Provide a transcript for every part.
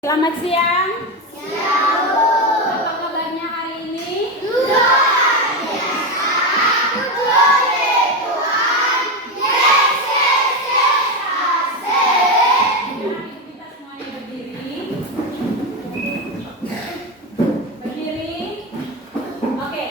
Selamat siang. Siang. Apa kabarnya hari ini? Luar biasa. Puji Tuhan. Yesus asik. Kita semuanya berdiri. Berdiri. Oke.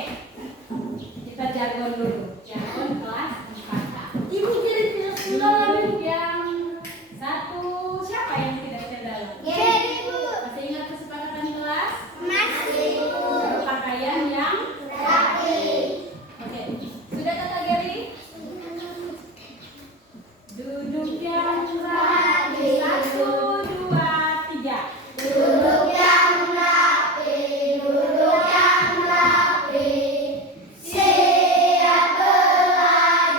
Kita jargon dulu. Jargon kelas 4A. Ibu jadi tidak Duduk yang satu. Siapa yang tidak sendal? Jadi Bu. Masih ingat kesepakatan kelas? Masih Bu. Pakaian yang Rapi. Oke. Sudah kata Gary? Duduk yang rapi. 1, 2, 3. Duduk yang rapi. Duduk yang rapi. Siap belajar.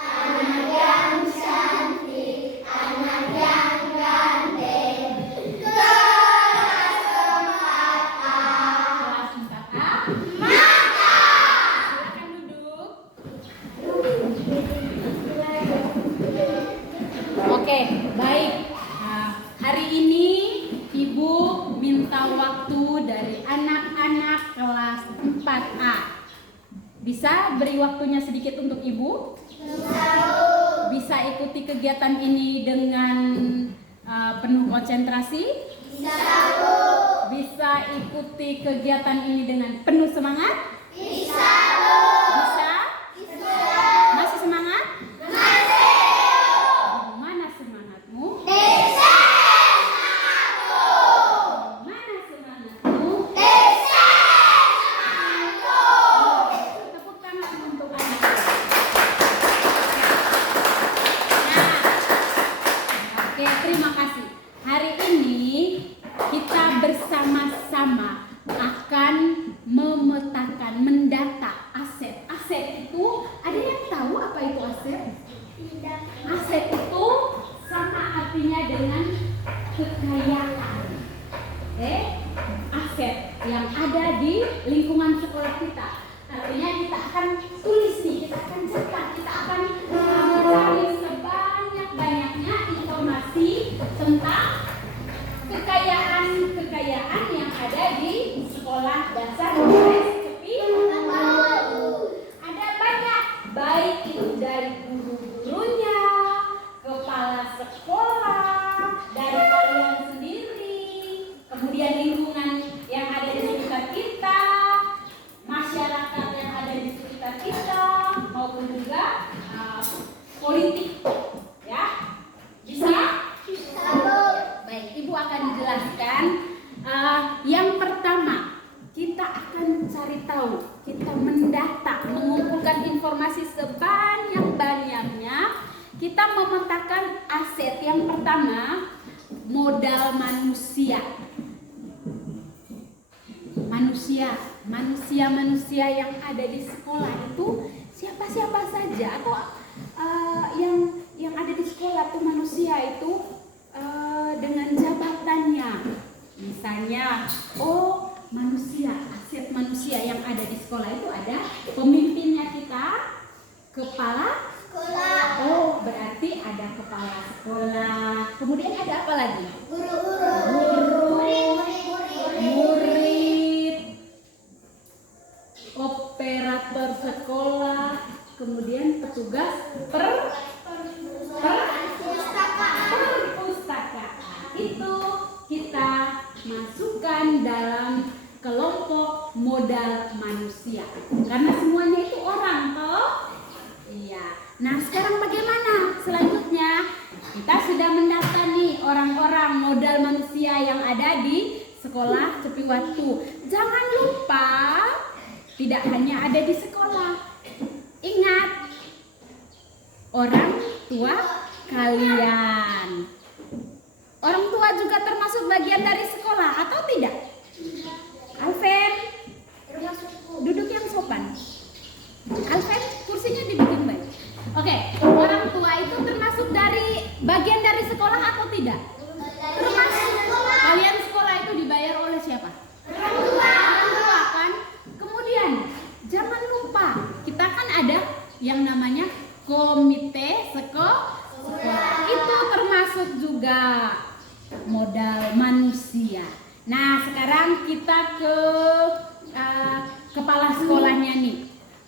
Anak yang cantik. Anak yang ganteng. Kelas 4A. Kelas 4A. Silakan duduk. Oke, baik. Nah, hari ini Ibu minta waktu dari anak-anak kelas 4A. Bisa beri waktunya sedikit untuk Ibu? Bisa ikuti kegiatan ini dengan penuh konsentrasi? Bisa ikuti kegiatan ini dengan penuh semangat? Bisa? Masih semangat? Mana semangatmu? Mana semangatmu? Tepuk tangan untuk anak. Oke, terima kasih. Hari ini kita bersama-sama akan memetakan, mendata aset. Aset itu, ada yang tahu apa itu aset? Aset itu sama artinya dengan kekayaan. Aset yang ada di lingkungan sekolah kita. Artinya kita akan tulis nih, kita akan cetak, kita akan mencari sebanyak-banyaknya informasi tentang kekayaan yang ada di sekolah dasar Cepi. Ada banyak, baik itu dari guru-gurunya, kepala sekolah, dari kalian sendiri, kemudian lingkungan yang ada di sekitar kita, masyarakat yang ada di sekitar kita, maupun juga politik. Ya, bisa? Baik, Ibu akan jelaskan. Yang pertama, kita akan cari tahu, kita mendata, mengumpulkan informasi sebanyak-banyaknya. Kita memetakan aset. Yang pertama, modal manusia. Manusia yang ada di sekolah itu siapa-siapa saja, atau yang ada di sekolah itu manusia itu dengan jabatannya. Misalnya, aset manusia yang ada di sekolah itu ada pemimpinnya kita, kepala Sekolah. berarti ada kepala sekolah. Kemudian ada apa lagi? Murid, operator sekolah, kemudian petugas perpustakaan. Itu kita masukkan dalam kelompok modal manusia. Karena semuanya itu orang, toh? Iya. Nah, sekarang bagaimana? Selanjutnya, kita sudah mendata nih orang-orang modal manusia yang ada di sekolah Cepiwatu. Jangan lupa, tidak hanya ada di sekolah. Ingat, orang tua kalian. Orang tua juga termasuk bagian dari sekolah atau tidak? Alven, duduk yang sopan. Alven, kursinya dibikin baik. Oke, orang tua itu termasuk dari bagian dari sekolah atau tidak? Termasuk. Kalian sekolah itu dibayar oleh siapa? Orang tua kan? Kemudian, jangan lupa, kita kan ada yang namanya komite sekolah. Itu termasuk juga modal manusia. Nah, sekarang kita ke kepala sekolahnya nih.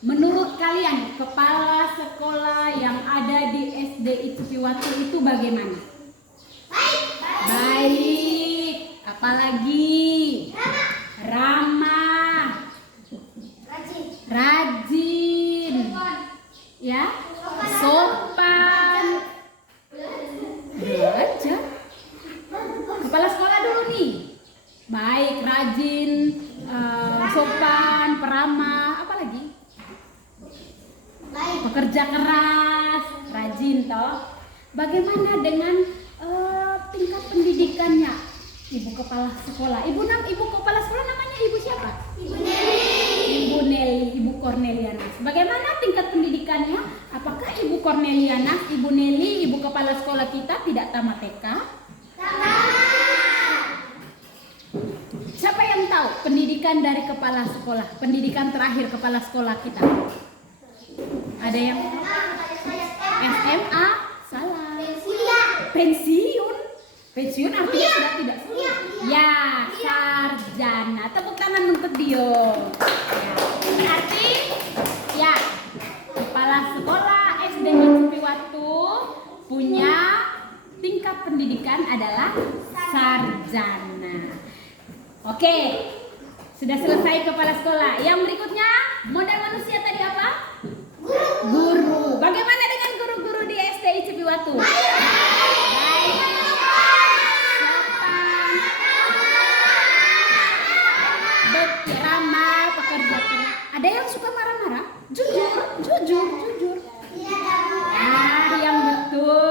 Menurut kalian, kepala sekolah yang ada di SD Icipiwatu itu bagaimana? Baik. Apalagi? Ramah. Rajin. Ya, sopan. Belajar. Kepala sekolah dulu nih. Baik, rajin, sopan, peramah, apa lagi? Pekerja keras, rajin toh. Bagaimana dengan tingkat pendidikannya? Ibu kepala sekolah. Ibu kepala sekolah namanya Ibu siapa? Ibu Nelly. Ibu Nelly, Ibu Cornelianas. Bagaimana tingkat pendidikannya? Apakah Ibu Cornelianas, Ibu Nelly, Ibu kepala sekolah kita tidak tamat TK? Siapa yang tahu pendidikan dari kepala sekolah? Pendidikan terakhir kepala sekolah kita? Ada yang SMA? Salah. Pensiun. Pensiun artinya sudah tidak. Ya, sarjana. Tepuk tangan untuk dia. Ya. Berarti ya, kepala sekolah SD Icipiwatu punya tingkat pendidikan adalah sarjana. Oke, sudah selesai kepala sekolah. Yang berikutnya, modal manusia tadi apa? Guru. Bagaimana dengan guru-guru di SD Icipiwatu? Baik. Sopan. Ramah, pekerja keras. Ada yang suka marah-marah? Jujur. Yang betul.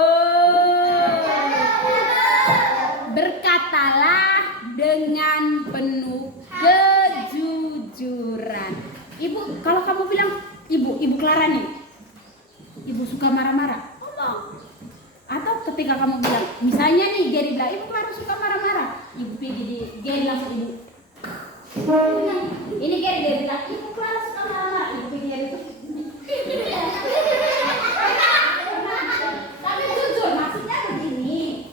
Berkatalah dengan penuh kejujuran. Ibu, kalau kamu bilang Ibu Clara nih, Ibu suka marah-marah, ngomong. Atau ketika kamu bilang, misalnya nih Gary bilang, Ibu Clara suka marah-marah, Ibu pergi di Gary langsung Ibu. Ini Gary bilang, Ibu Clara suka marah-marah, Ibu pergi Gary itu. Tapi jujur, maksudnya begini.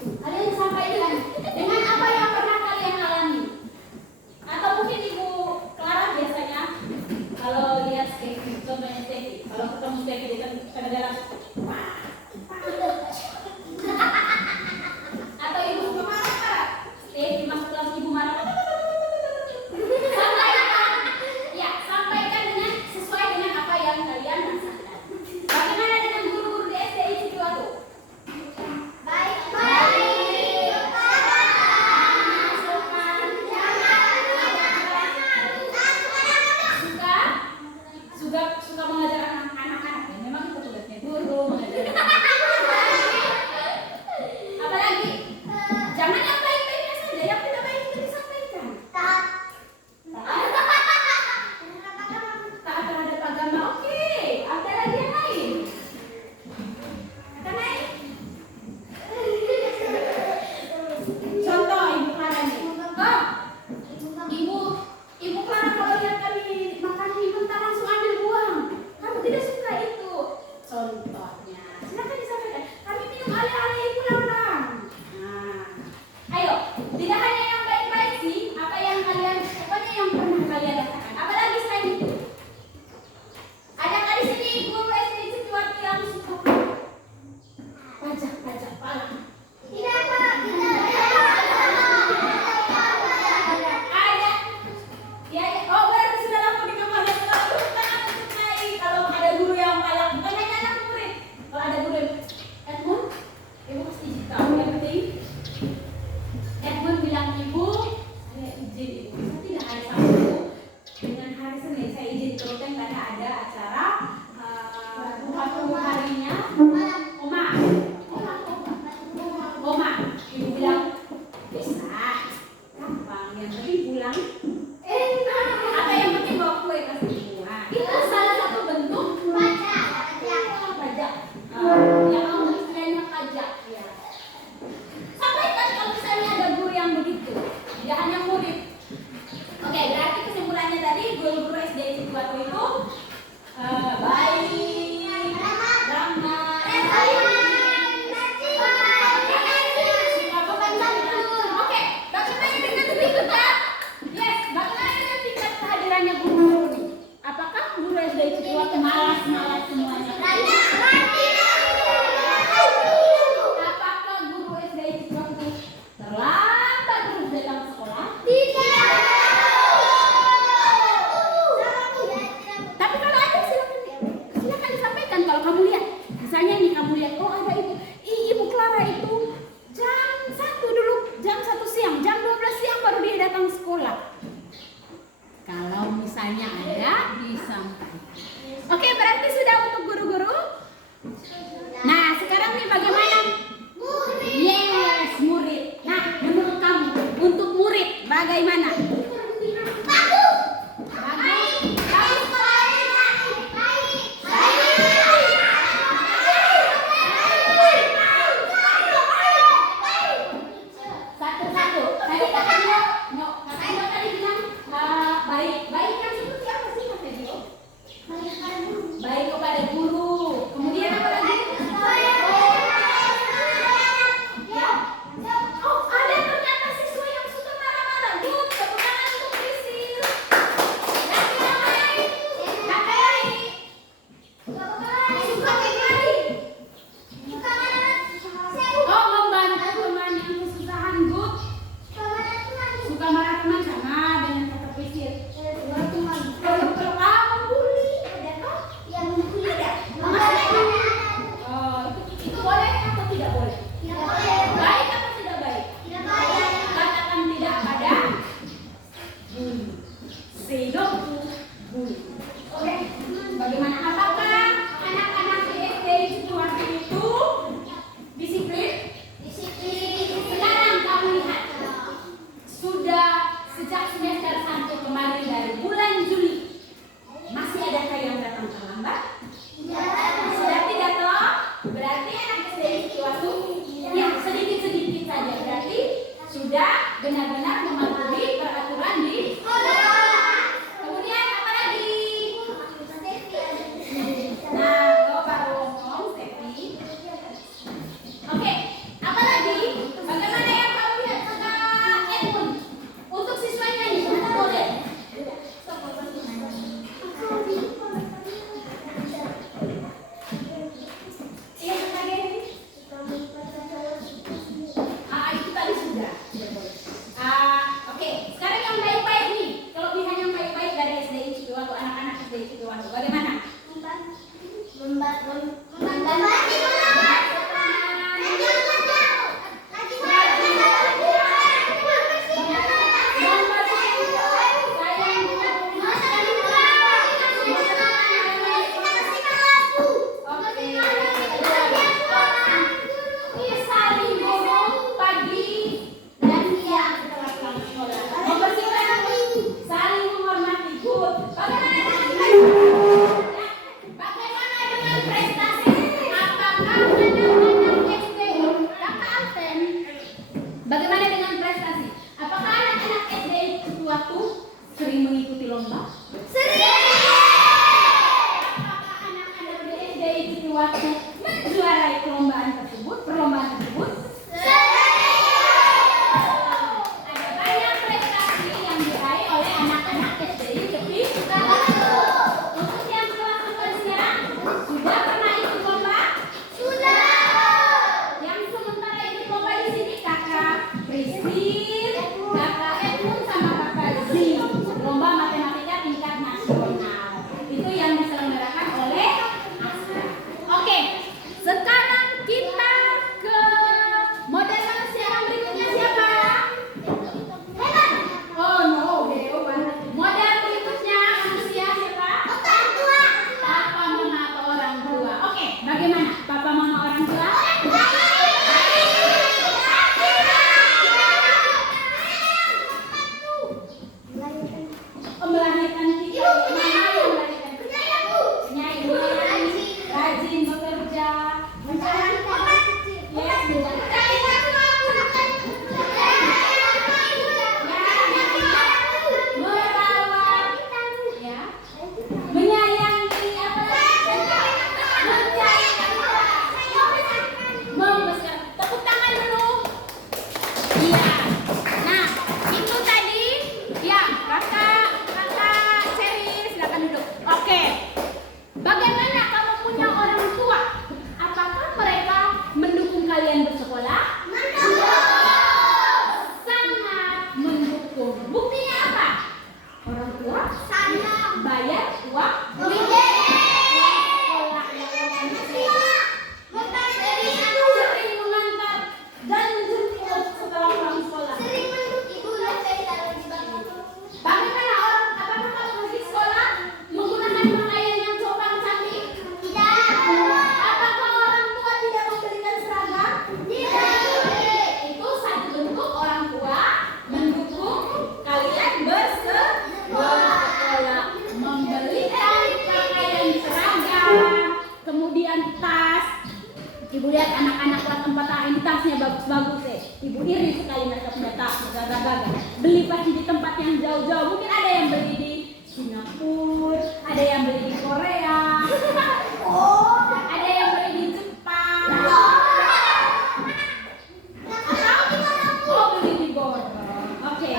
Kalian sampaikan dengan apa yang pernah kalian alami. Atau mungkin Ibu Clara biasanya kalau lihat Steffi, contohnya Steffi, kalau ketemu Steffi di tengah atau Ibu suka marah-marah, Steffi masuk kelas Ibu marah-marah. terlambat terus datang ke sekolah? Tidak. Tapi kalau ada silakan disampaikan. Kalau kamu lihat, misalnya nih kamu lihat, oh ada ibu Clara itu jam 1 dulu, jam 1 siang, jam 12 siang baru dia datang sekolah. Kalau misalnya ada, disampaikan. Oke, berarti sudah untuk guru-guru. Nah, sekarang nih bagaimana? Yes, murid. Nah, menurut kamu untuk murid bagaimana? Bagus. Bagus. Satu-satu. Tadi kata dia, kata dia tadi bilang baik. Baik yang seperti apa sih Mas Edio? Baik kepada guru. Kemudian apa lagi? Oh, ada ternyata siswa yang suka marah-marah. Good, tepuk tangan untuk Prisil. Lagi yang lain. Apa lagi? Suka berlari. Oh, membantu teman yang kesusahan. Good. Suka marah teman sama dengan kata Prisil. Kalau membuli, ada kah? Ada. Oh, itu boleh atau tidak boleh? Baik atau tidak baik? Katakan tidak pada bully. Say no to bully. Oke. Bagaimana? Apakah anak-anak di SD Situasi itu disiplin? Sekarang kamu lihat. Sudah sejak semester 1 kemarin dari bulan Juli. Masih adakah yang datang terlambat? Sudah tidak toh? Berarti anak SD Situasi ya sedikit-sedikit saja. Berarti sudah benar-benar mematuhi peraturan di sekolah. Kemudian apa lagi? Nah, lo baru ngomong, Stefi. Oke, apa lagi? Bagaimana yang kamu lihat Kak Edmund? Untuk siswanya nih, kita boleh. Iya, Kak Geri. Itu tadi sudah. Oke, sekarang yang baik-baik nih. Kelebihan yang baik-baik dari SDI Cipiwatu, anak-anak SDI Cipiwatu. Bagaimana? Saling ngomong pagi dan siang setelah pulang sekolah. Membersihkan, saling menghormati. Good. Bagaimana dengan prestasi? Apakah anak-anak SD Kakak Alten? Bagaimana dengan prestasi? Apakah anak-anak SD Situatu sering mengikuti lomba? Apakah anak-anak di SD Situatu menjuarai perlombaan tersebut? Ada banyak prestasi yang diraih oleh anak-anak SDI Cipiwatu. Untuk yang kelas sekarang sudah pernah ikut lomba? Yang sementara ikut lomba di sini Kakak Prisil, Kakak Edmund sama Kakak Zee. Lomba matematika tingkat nasional. olahraga. Beli pasti di tempat yang jauh-jauh. Mungkin ada yang beli di Singapura, ada yang beli di Korea, ada yang beli di Jepang, beli di Bogor. Oke.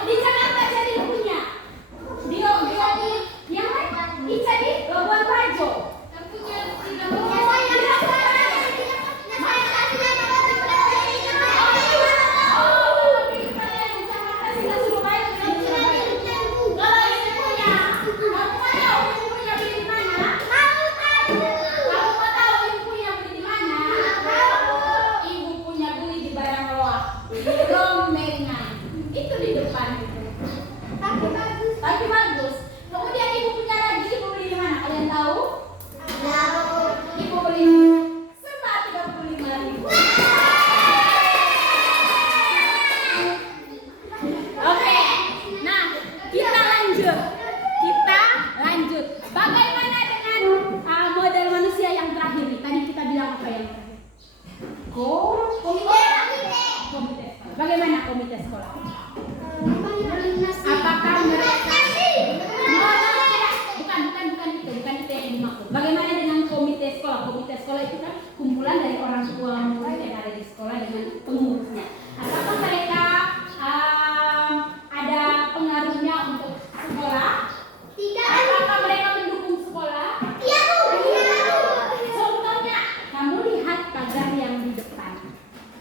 Di Jakarta jadi punya. Yang lain bisa di Labuan Bajo. Tapi bagus. Kemudian ibu punya lagi, ibu beli di mana? Kalian tahu? Ibu beli 135.000. Oke. Nah, kita lanjut. Bagaimana dengan model manusia yang terakhir nih? Tadi kita bilang apa yang terakhir? Komite. Bagaimana komite sekolah? Apakah mereka bukan itu yang dimaksud. Bagaimana dengan komite sekolah? Komite sekolah itu kan kumpulan dari orang tua murid yang ada di sekolah dengan pengurusnya. Apakah mereka ada pengaruhnya untuk sekolah? Tidak. Apakah mereka mendukung sekolah? Contohnya, kamu lihat pagar yang di depan.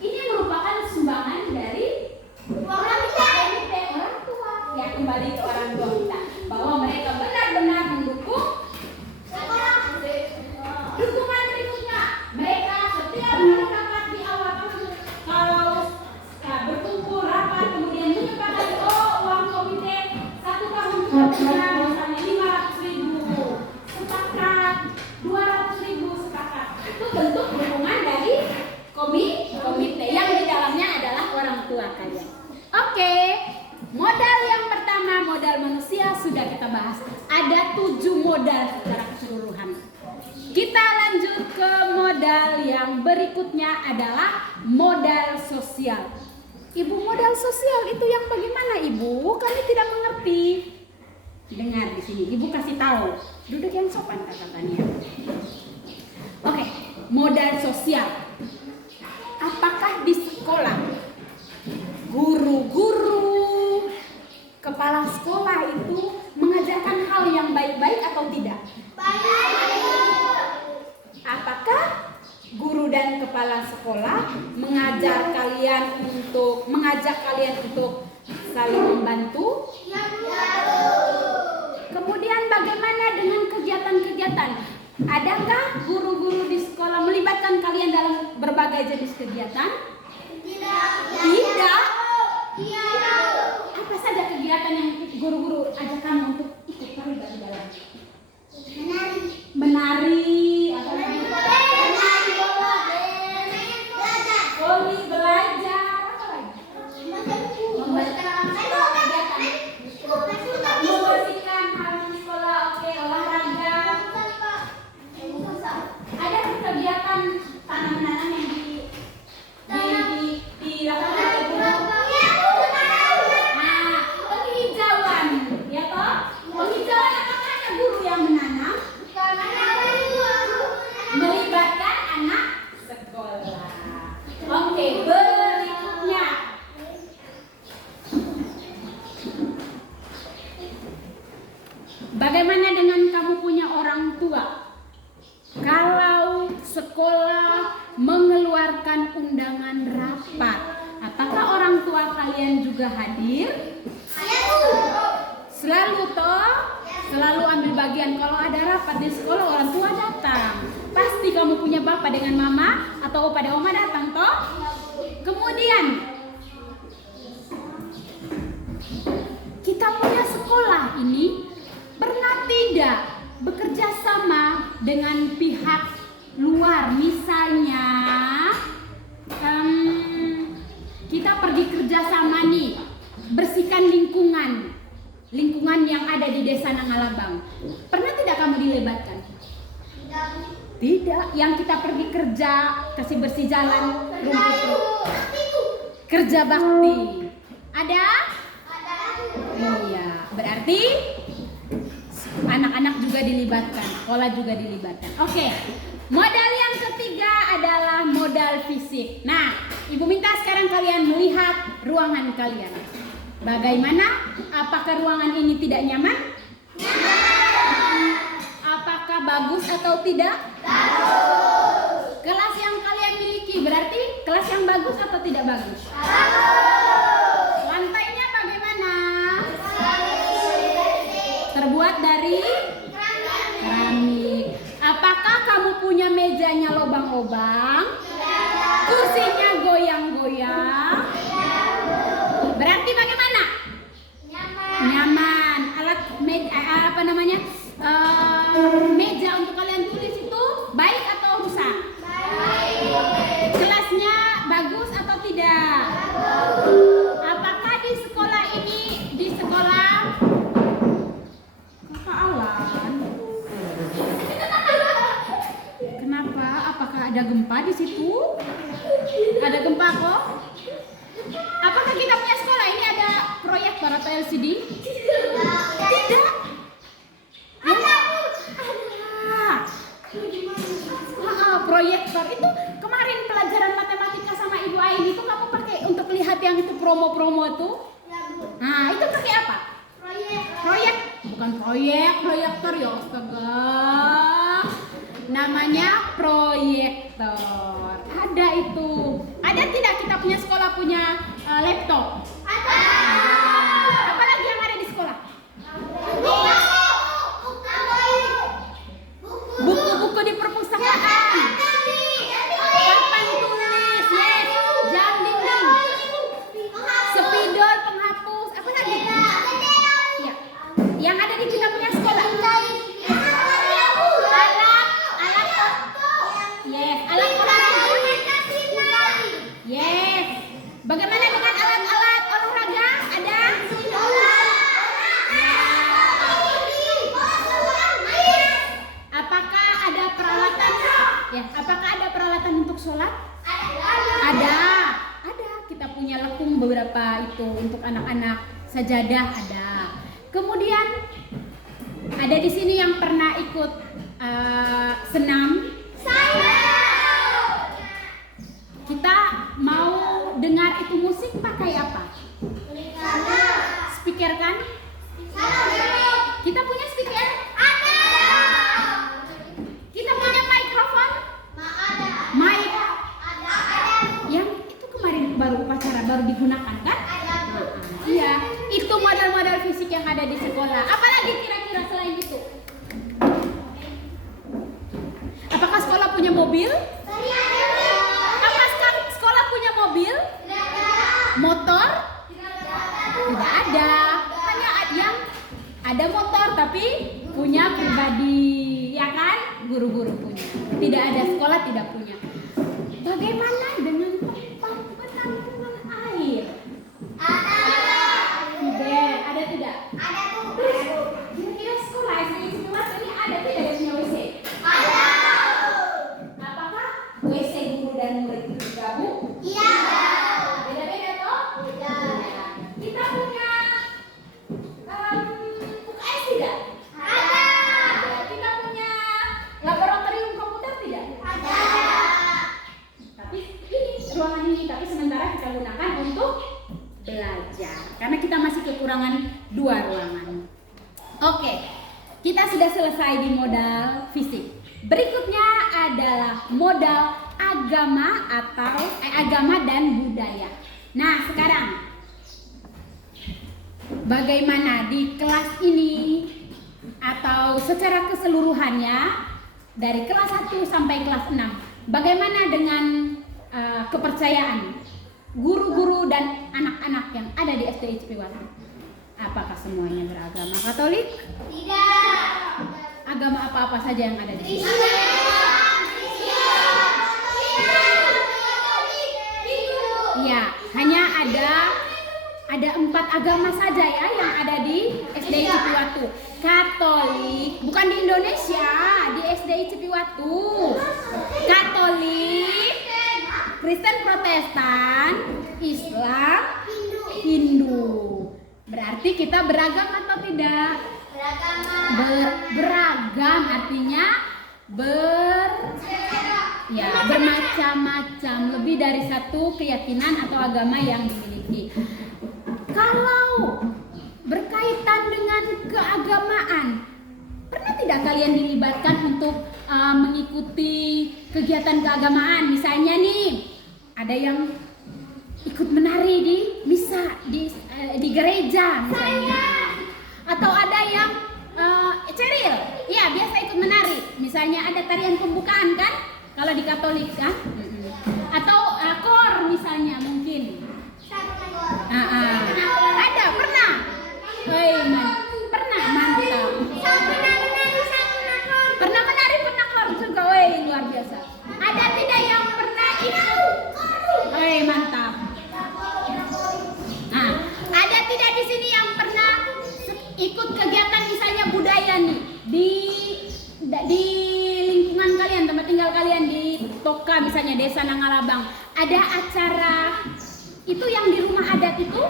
Ini merupakan sumbangan dari komite orang tua. Ya, kembali ke orang tua kita bahwa mereka benar-benar mendukung sekolah. Dukungan berikutnya, mereka setiap kali rapat di awal kalau berkumpul rapat kemudian menyepakati uang komite 1 tahun misalnya 500.000 sepakat, 200.000 sepakat. Itu bentuk dukungan dari komite yang di dalamnya adalah orang tua kalian. Oke. Modal yang pertama, modal manusia sudah kita bahas. Ada 7 modal secara keseluruhan. Kita lanjut ke modal yang berikutnya adalah modal sosial. Ibu, modal sosial itu yang bagaimana, Ibu? Kami tidak mengerti. Dengar di sini, Ibu kasih tahu. Duduk yang sopan, Kakak Tania. Oke, modal sosial. Apakah di sekolah guru-guru, kepala sekolah itu mengajarkan hal yang baik-baik atau tidak? Apakah guru dan kepala sekolah mengajak kalian untuk saling membantu? Kemudian bagaimana dengan kegiatan-kegiatan? Adakah guru-guru di sekolah melibatkan kalian dalam berbagai jenis kegiatan? Tidak. Apa saja kegiatan yang guru-guru ajak kamu untuk ikut terlibat di dalam? Menari, atau menari bola, voli, belajar, apa lagi? Membersihkan hal di sekolah, oke, olahraga. Ada kegiatan tanam-tanam yang dilakukan oleh guru. Penghijauan, ya toh? Penghijauan apakah ada guru yang menanam? Melibatkan anak sekolah. Oke, berikutnya. Bagaimana dengan kamu punya orang tua? Kalau sekolah mengeluarkan undangan rapat, apakah orang tua kalian juga hadir? Selalu toh? Selalu ambil bagian kalau ada rapat di sekolah, orang tua datang. Pasti kamu punya bapak dengan mama atau opa dan oma datang toh? Kemudian kita punya sekolah ini pernah tidak bekerja sama dengan pihak luar, misalnya kita pergi kerja sama nih, bersihkan lingkungan yang ada di Desa Nangalabang. Pernah tidak kamu dilibatkan? Tidak, yang kita pergi kerja, kasih bersih jalan, rumput. Kerja bakti. Ada? Iya, berarti anak-anak juga dilibatkan, sekolah juga dilibatkan. Oke, modal yang ketiga adalah modal fisik. Nah, Ibu minta sekarang kalian melihat ruangan kalian. Bagaimana? Apakah ruangan ini tidak nyaman? Apakah bagus atau tidak? Bagus. Kelas yang kalian miliki berarti kelas yang bagus atau tidak bagus? Bagus. Lantainya bagaimana? Terbuat dari keramik. Apakah kamu punya mejanya lobang-lobang? Kursinya goyang-goyang? Berarti bagaimana? Nyaman. Alat apa namanya? Meja untuk kalian tulis itu baik atau rusak? Baik. Kelasnya bagus atau tidak? Bagus. Apakah di sekolah ini, di sekolah Kakak Alan? Kenapa? Apakah ada gempa di situ? Ada gempa kok? Apakah kita punya sekolah ini ada proyektor atau LCD? Tidak. Proyektor itu kemarin pelajaran matematika sama Ibu Aini itu kamu pakai untuk lihat yang itu promo-promo tuh. Nah, itu pakai apa? Proyek. Bukan proyektor ya, astaga. Namanya proyektor. Ada itu. Ada tidak kita punya sekolah punya laptop? Ada. Apalagi yang ada di sekolah? Buku-buku di perpustakaan. Papan tulis, yes. Jam dinding. Spidol penghapus. Apa lagi? Ya. Yang ada di kita punya sekolah. Alat. Yes, alat olahraga. Yes. Bagaimana dengan alat-alat olahraga? Ada? Apakah ada peralatan? Ya, apakah ada peralatan untuk sholat? Ada. Kita punya lekung beberapa itu untuk anak-anak. Sajadah ada. Kemudian ada di sini yang pernah ikut senam. Saya. Kita mau dengar itu musik pakai apa? Speaker kan? Kita punya speaker? Ada. Kita punya mikrofon? Mic. Yang itu kemarin baru upacara baru digunakan kan? Iya, itu modal-modal fisik yang ada di sekolah. Apalagi kira-kira selain itu? Apakah sekolah punya mobil? Apakah sekolah punya mobil? Motor? Tidak ada. Hanya yang ada motor tapi punya pribadi, ya kan? Guru-guru punya. Tidak ada sekolah tidak punya. Bagaimana dengan tempat penampungan air? Ada tidak? Ada tuh. Kira-kira sekolah SD Situasi ini ada tidak yang punya WC? Ada. Apakah WC guru dan murid itu bergabung? Iya. Beda-beda toh? Beda. Kita punya UKS tidak? Ada. Kita punya laboratorium komputer tidak? Ada. Tapi ini ruangan ini, tapi sementara kita gunakan untuk belajar karena kita masih kekurangan 2 ruangan. Oke, kita sudah selesai di modal fisik. Berikutnya adalah modal agama atau agama dan budaya. Nah, sekarang bagaimana di kelas ini atau secara keseluruhannya dari kelas 1 sampai kelas 6, bagaimana dengan kepercayaan guru-guru dan anak-anak yang ada di SD Cipiwatu? Apakah semuanya beragama Katolik? Tidak. Agama apa-apa saja yang ada di sini? Iya, hanya ada 4 agama saja ya yang ada di SD Cipiwatu. Katolik, bukan di Indonesia, di SD Cipiwatu tuh. Katolik, Kristen Protestan, Islam, Hindu. Berarti kita beragam atau tidak? Beragam artinya bermacam-macam, lebih dari satu keyakinan atau agama yang dimiliki. Kalau berkaitan dengan keagamaan, pernah tidak kalian dilibatkan untuk mengikuti kegiatan keagamaan? Misalnya nih, ada yang ikut menari di misa di gereja misalnya, atau ada yang ceril, ya biasa ikut menari. Misalnya ada tarian pembukaan kan, kalau di Katolik kan, atau kor misalnya mungkin. Ada pernah? Pernah mantap. Pernah menari, pernah kor juga, luar biasa. Ada tidak yang pernah ikut? Mantap. Nah, ada tidak di sini yang pernah ikut kegiatan misalnya budaya nih di lingkungan kalian, tempat tinggal kalian di Toka misalnya, Desa Nangalabang, ada acara itu yang di rumah adat itu,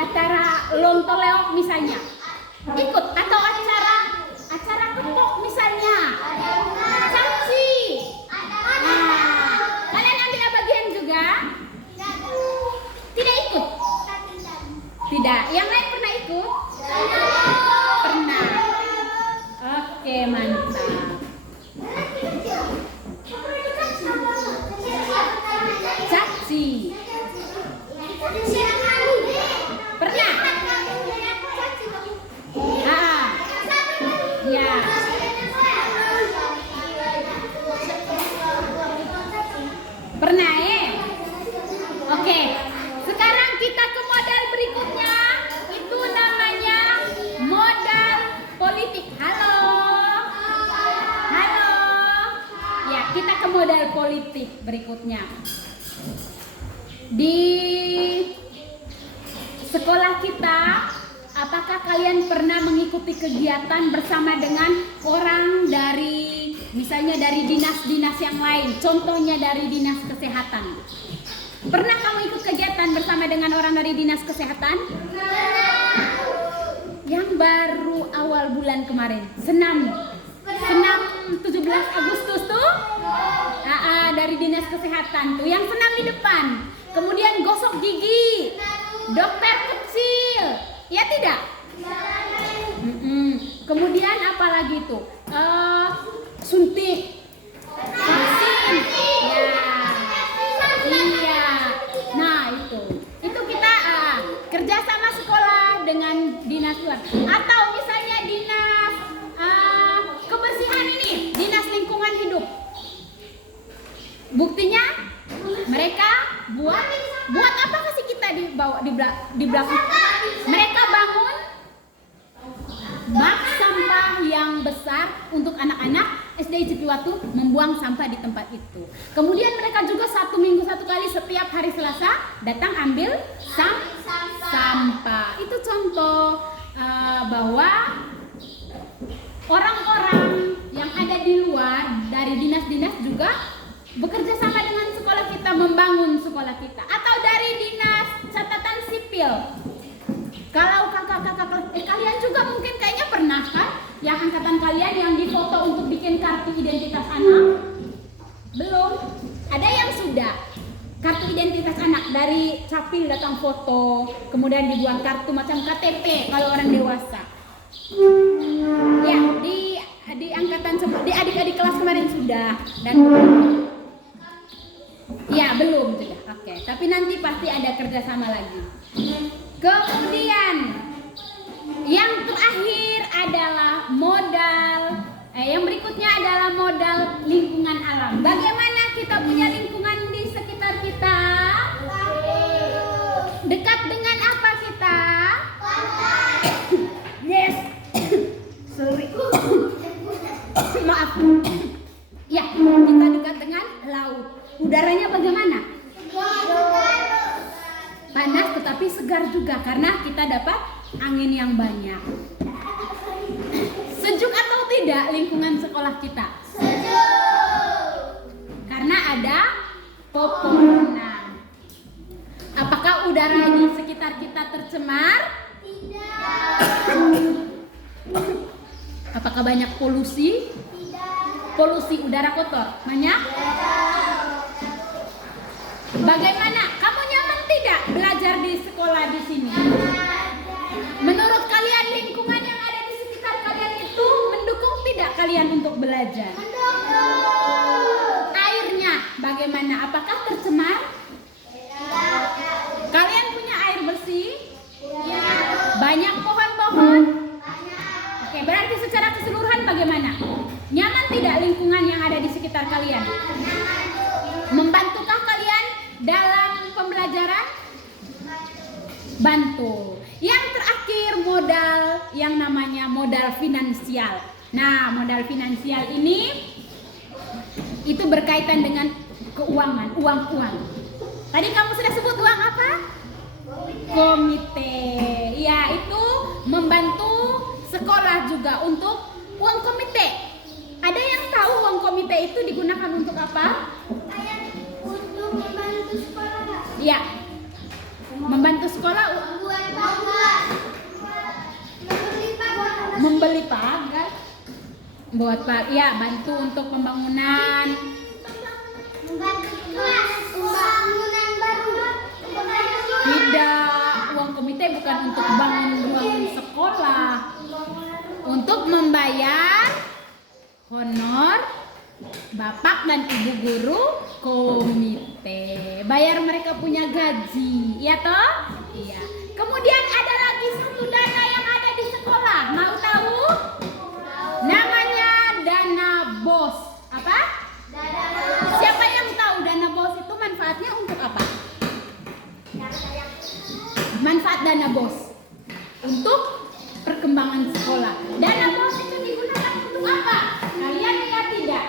acara lontoleok misalnya, ikut, atau acara kepok misalnya, caci. Nah, kalian ambil bagian juga? Tidak ikut? Tidak. Yang lain pernah ikut? Pernah. Oke, mantap. Caci. Pernah? Ya. Pernah Oke. Sekarang kita ke modal berikutnya. Itu namanya modal politik. Halo. Ya, kita ke modal politik berikutnya. Di sekolah kita, apakah kalian pernah mengikuti kegiatan bersama dengan orang dari, misalnya dari dinas-dinas yang lain, contohnya dari dinas kesehatan? Pernah kamu ikut kegiatan bersama dengan orang dari dinas kesehatan? Yang baru awal bulan kemarin, senam 17 Agustus tuh, dari dinas kesehatan tuh, yang senam di depan. Kemudian gosok gigi, dokter kecil, ya tidak? Kemudian apa lagi tuh? Suntik, vaksin, iya. Nah itu kita kerja sama sekolah dengan dinas luar, atau misalnya dinas kebersihan ini, dinas lingkungan hidup. Buktinya mereka buat apa sih kita di belakang? Mereka bangun bak sampah yang besar untuk anak-anak SDI Cipiwatu membuang sampah di tempat itu. Kemudian mereka juga 1 minggu 1 kali setiap hari Selasa datang ambil sampah. Itu contoh bahwa orang-orang yang ada di luar dari dinas-dinas juga bekerja sama dengan sekolah kita, membangun sekolah kita. Atau dari dinas catatan sipil. Kalau kakak-kakak kalian juga mungkin kayaknya pernah kan, yang angkatan kalian yang difoto untuk bikin kartu identitas anak? Belum? Ada yang sudah. Kartu identitas anak dari Capil datang foto, kemudian dibuat kartu macam KTP kalau orang dewasa. Ya, di angkatan di adik-adik kelas kemarin sudah, dan ya belum sudah. Oke, tapi nanti pasti ada kerjasama lagi. Kemudian yang terakhir adalah modal. Yang berikutnya adalah modal lingkungan alam. Bagaimana kita punya lingkungan di sekitar kita? Dekat dengan apa kita? Yes. Sorry. Maaf. Ya, kita dekat dengan laut. Udaranya bagaimana? Panas tetapi segar juga karena kita dapat angin yang banyak. Sejuk atau tidak lingkungan sekolah kita? Sejuk. pepohonan. Apakah udara di sekitar kita tercemar? Apakah banyak polusi? Polusi udara kotor? Banyak? Bagaimana? Kamu nyaman tidak belajar di sekolah di sini? Menurut kalian lingkungan yang ada di sekitar kalian itu mendukung tidak kalian untuk belajar? Airnya bagaimana? Apakah tercemar? Kalian punya air bersih? Banyak pohon-pohon? Oke, berarti secara keseluruhan bagaimana? Nyaman tidak lingkungan yang ada di sekitar kalian? Membantukah kalian dalam pembelajaran? Bantu. Yang terakhir modal yang namanya modal finansial. Nah, modal finansial ini itu berkaitan dengan keuangan, uang-uang. Tadi kamu sudah sebut uang apa? Komite. Ya, itu membantu sekolah juga untuk uang komite. Ada yang tahu uang komite itu digunakan untuk apa? Untuk membantu sekolah. Ya, membantu sekolah membeli pagar, buat ya bantu untuk pembangunan. Membantu kelas, pembangunan baru. Tidak, uang komite bukan untuk bangun sekolah, untuk membayar honor bapak dan ibu guru komite, bayar mereka punya gaji, ya toh? Iya. Kemudian ada lagi satu dana yang ada di sekolah, mau tahu? Namanya dana BOS. Apa? Siapa yang tahu dana BOS itu manfaatnya untuk apa? Manfaat dana BOS untuk perkembangan sekolah. Dana BOS itu digunakan untuk apa? Kalian lihat tidak?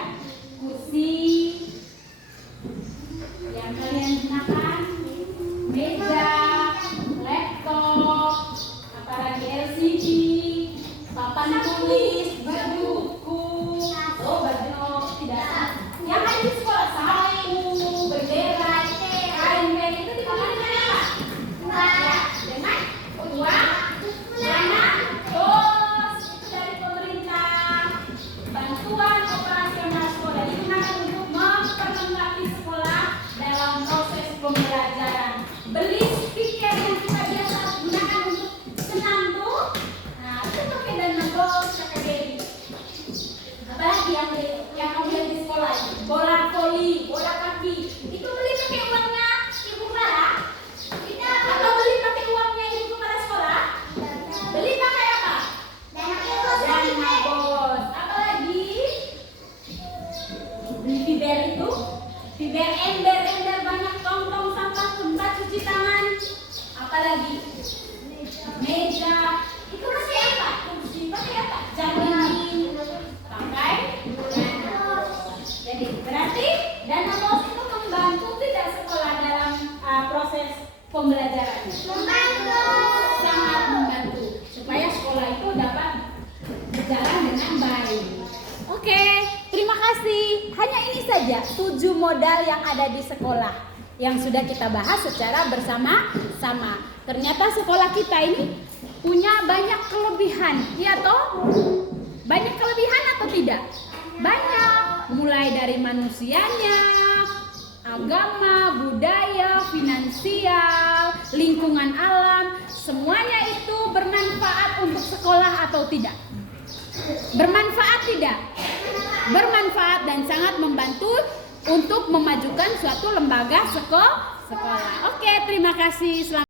Kursi yang kalian gunakan, meja, laptop, apalagi LCD, papan tulis, baju buku, baju tidak. Yang ada di sekolah sapu, bendera, kain itu digunakan apa? Dengan uang, dana BOS itu dari pemerintah, bantuan operasional sekolah digunakan untuk memperlengkapi sekolah dalam proses pembelajaran. Beli stiker yang kita biasa gunakan untuk senam tuh, nah itu pakai dana BOS kakak Dewi. Apalagi yang kamu lihat di sekolah, bola voli, bola kaki, itu beli pakai uangnya Ibu Clara? Tidak. Atau beli pakai uangnya Ibu Kepala Sekolah? Beli pakai apa? Dana BOS. Apalagi beli fiber itu, fiber ember banyak, tong-tong sampah, tempat cuci tangan. Apalagi meja. Itu pakai apa? Kursi pakai apa? Jam dinding pakai dana BOS. Jadi berarti dana BOS itu membantu tidak sekolah dalam proses pembelajarannya? Membantu. Sangat membantu supaya sekolah itu dapat berjalan dengan baik. Oke, terima kasih. Hanya ini saja 7 modal yang ada di sekolah yang sudah kita bahas secara bersama-sama. Ternyata sekolah kita ini punya banyak kelebihan, ya toh? Banyak kelebihan atau tidak? Banyak. Mulai dari manusianya, agama, budaya, finansial, lingkungan alam, semuanya itu bermanfaat untuk sekolah atau tidak? Bermanfaat tidak? Bermanfaat dan sangat membantu untuk memajukan suatu lembaga sekolah. Oke, terima kasih. Selamat